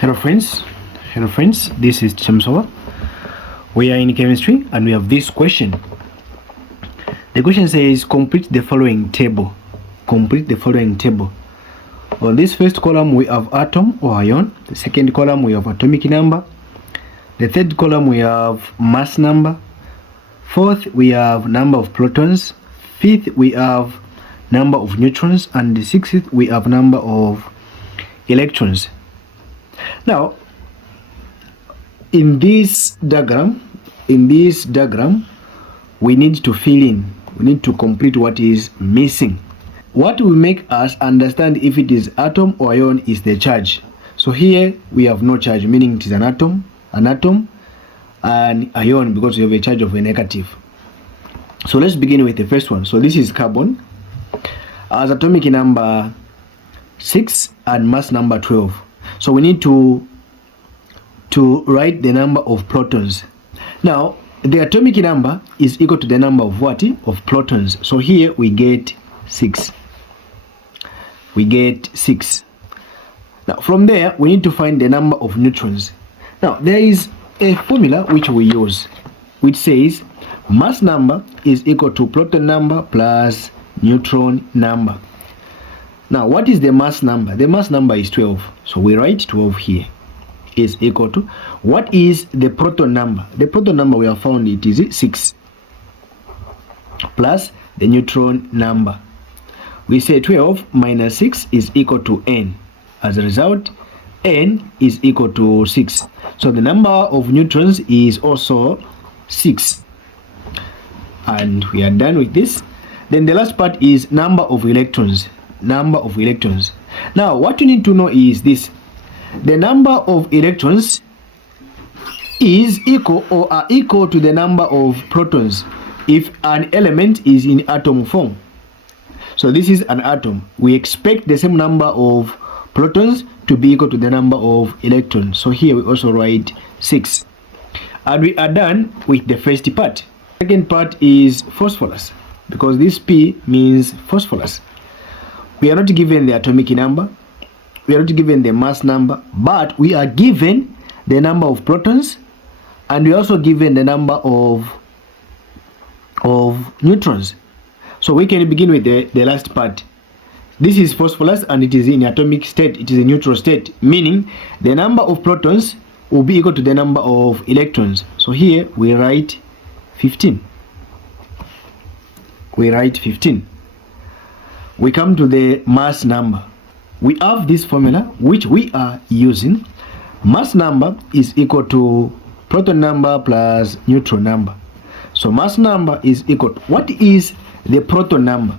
Hello friends, this is Chamsowa. We are in chemistry and we have this question. The question says complete the following table. On this first column we have atom or ion. The second column we have atomic number. The third column we have mass number. Fourth we have number of protons. Fifth we have number of neutrons, and the sixth we have number of electrons. Now, in this diagram, we need to fill in. We need to complete what is missing. What will make us understand if it is atom or ion is the charge. So here we have no charge, meaning it is an atom, and ion because we have a charge of a negative. So let's begin with the first one. So this is carbon, as atomic number 6 and mass number 12. So we need to write the number of protons. Now the atomic number is equal to the number of what? Of protons. So here we get 6. Now from there we need to find the number of neutrons. Now there is a formula which we use, which says mass number is equal to proton number plus neutron number. Now what is the mass number? The mass number is 12. So we write 12 here is equal to, what is the proton number? The proton number we have found it is 6 plus the neutron number. We say 12 minus 6 is equal to n. As a result, n is equal to 6. So the number of neutrons is also 6. And we are done with this. Then the last part is number of electrons. Now what you need to know is this: the number of electrons is equal or are equal to the number of protons if an element is in atom form. So this is an atom. We expect the same number of protons to be equal to the number of electrons. So here we also write 6. And we are done with the first part. Second part is phosphorus, because this P means phosphorus. We are not given the atomic number, we are not given the mass number, but we are given the number of protons, and we are also given the number of neutrons. So we can begin with the last part. This is phosphorus and it is in atomic state, it is a neutral state, meaning the number of protons will be equal to the number of electrons. So here we write 15. We come to the mass number. We have this formula which we are using. Mass number is equal to proton number plus neutron number. So mass number is equal to, what is the proton number?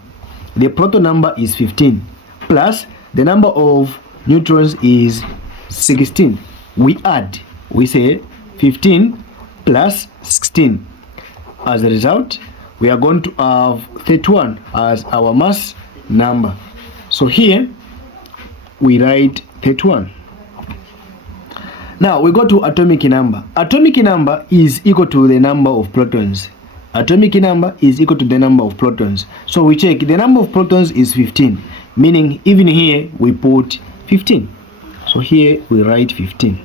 The proton number is 15 plus the number of neutrons is 16. We add, we say 15 plus 16. As a result, we are going to have 31 as our mass number. So here we write 31. Now we go to atomic number. Atomic number is equal to the number of protons. So we check the number of protons is 15, meaning even here we put 15. So here we write 15.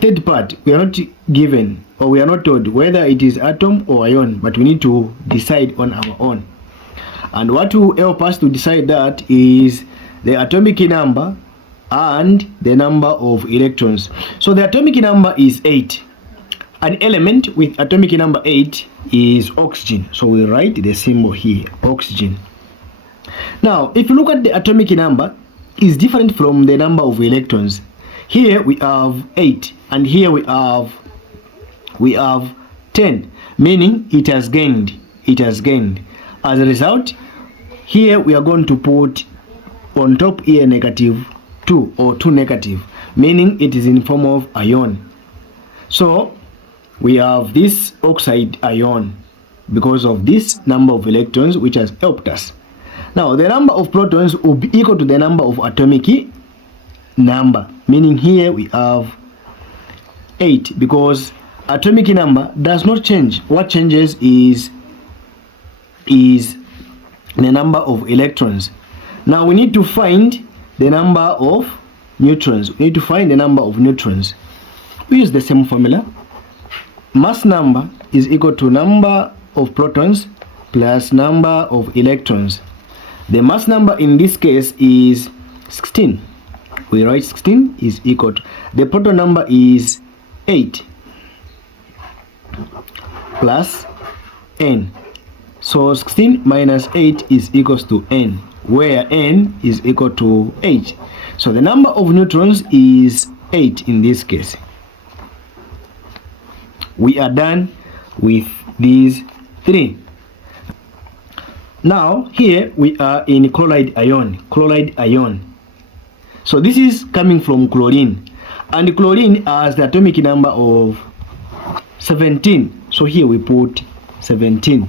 Third part, we are not given or we are not told whether it is atom or ion, but we need to decide on our own. And what will help us to decide that is the atomic number and the number of electrons. So the atomic number is 8. An element with atomic number 8 is oxygen. So we write the symbol here, oxygen. Now, if you look at the atomic number, it's different from the number of electrons. Here we have 8 and here we have 10, meaning it has gained. As a result, here we are going to put on top here -2 or 2 negative, meaning it is in form of ion. So we have this oxide ion because of this number of electrons which has helped us. Now the number of protons will be equal to the number of atomic number, meaning here we have 8 because atomic number does not change. What changes is the number of electrons. Now we need to find the number of neutrons. We need to find the number of neutrons. We use the same formula. Mass number is equal to number of protons plus number of electrons. The mass number in this case is 16. We write 16 is equal to, the proton number is 8 plus n. So 16 minus 8 is equals to n, where n is equal to 8. So the number of neutrons is 8 in this case. We are done with these three. Now here we are in chloride ion. So this is coming from chlorine, and chlorine has the atomic number of 17. So here we put 17.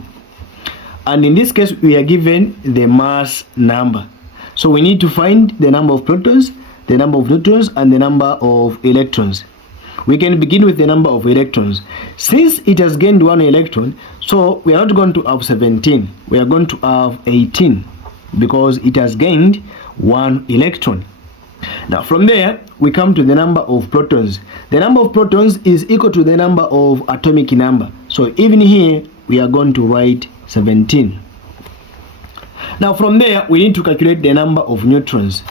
And in this case, we are given the mass number. So we need to find the number of protons, the number of neutrons, and the number of electrons. We can begin with the number of electrons. Since it has gained 1 electron, so we are not going to have 17. We are going to have 18 because it has gained 1 electron. Now from there, we come to the number of protons. The number of protons is equal to the number of atomic number. So even here, we are going to write 17. Now from there, we need to calculate the number of neutrons.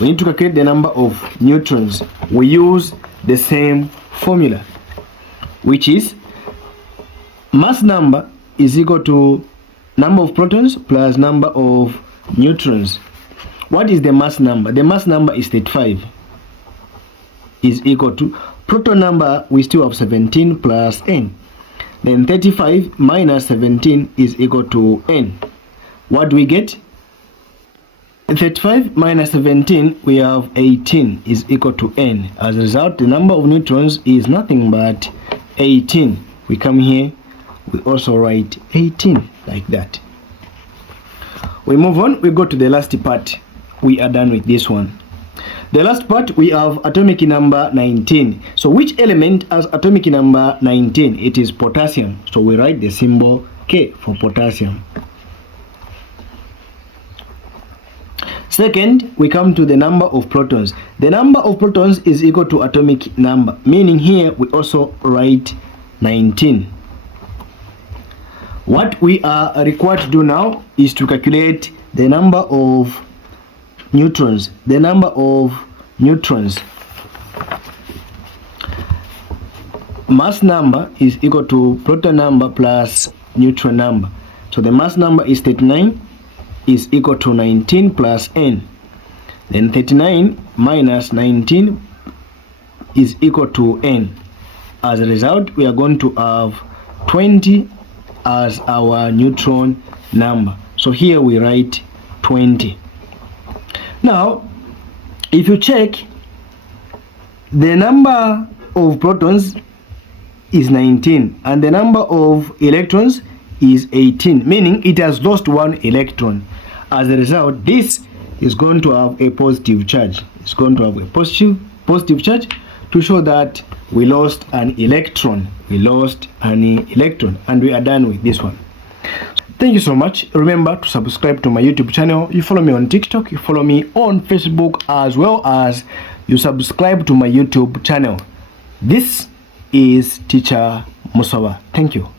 We need to calculate the number of neutrons. We use the same formula, which is mass number is equal to number of protons plus number of neutrons. What is the mass number? The mass number is 35 is equal to proton number. We still have 17 plus n. Then 35 minus 17 is equal to n. What do we get? 35 minus 17, we have 18 is equal to n. As a result, the number of neutrons is nothing but 18. We come here, we also write 18 like that. We move on, we go to the last part. We are done with this one. The last part, we have atomic number 19. So which element has atomic number 19? It is potassium. So we write the symbol K for potassium. Second, we come to the number of protons. The number of protons is equal to atomic number, meaning here we also write 19. What we are required to do now is to calculate the number of neutrons. The number of neutrons. Mass number is equal to proton number plus neutron number. So the mass number is 39 is equal to 19 plus n. Then 39 minus 19 is equal to n. As a result, we are going to have 20 as our neutron number. So here we write 20. Now, if you check, the number of protons is 19 and the number of electrons is 18, meaning it has lost 1 electron. As a result, this is going to have a positive charge. It's going to have a positive charge to show that we lost an electron. We lost an electron, and we are done with this one. Thank you so much. Remember to subscribe to my YouTube channel. You follow me on TikTok, you follow me on Facebook, as well as you subscribe to my YouTube channel. This is Teacher Musawa. Thank you.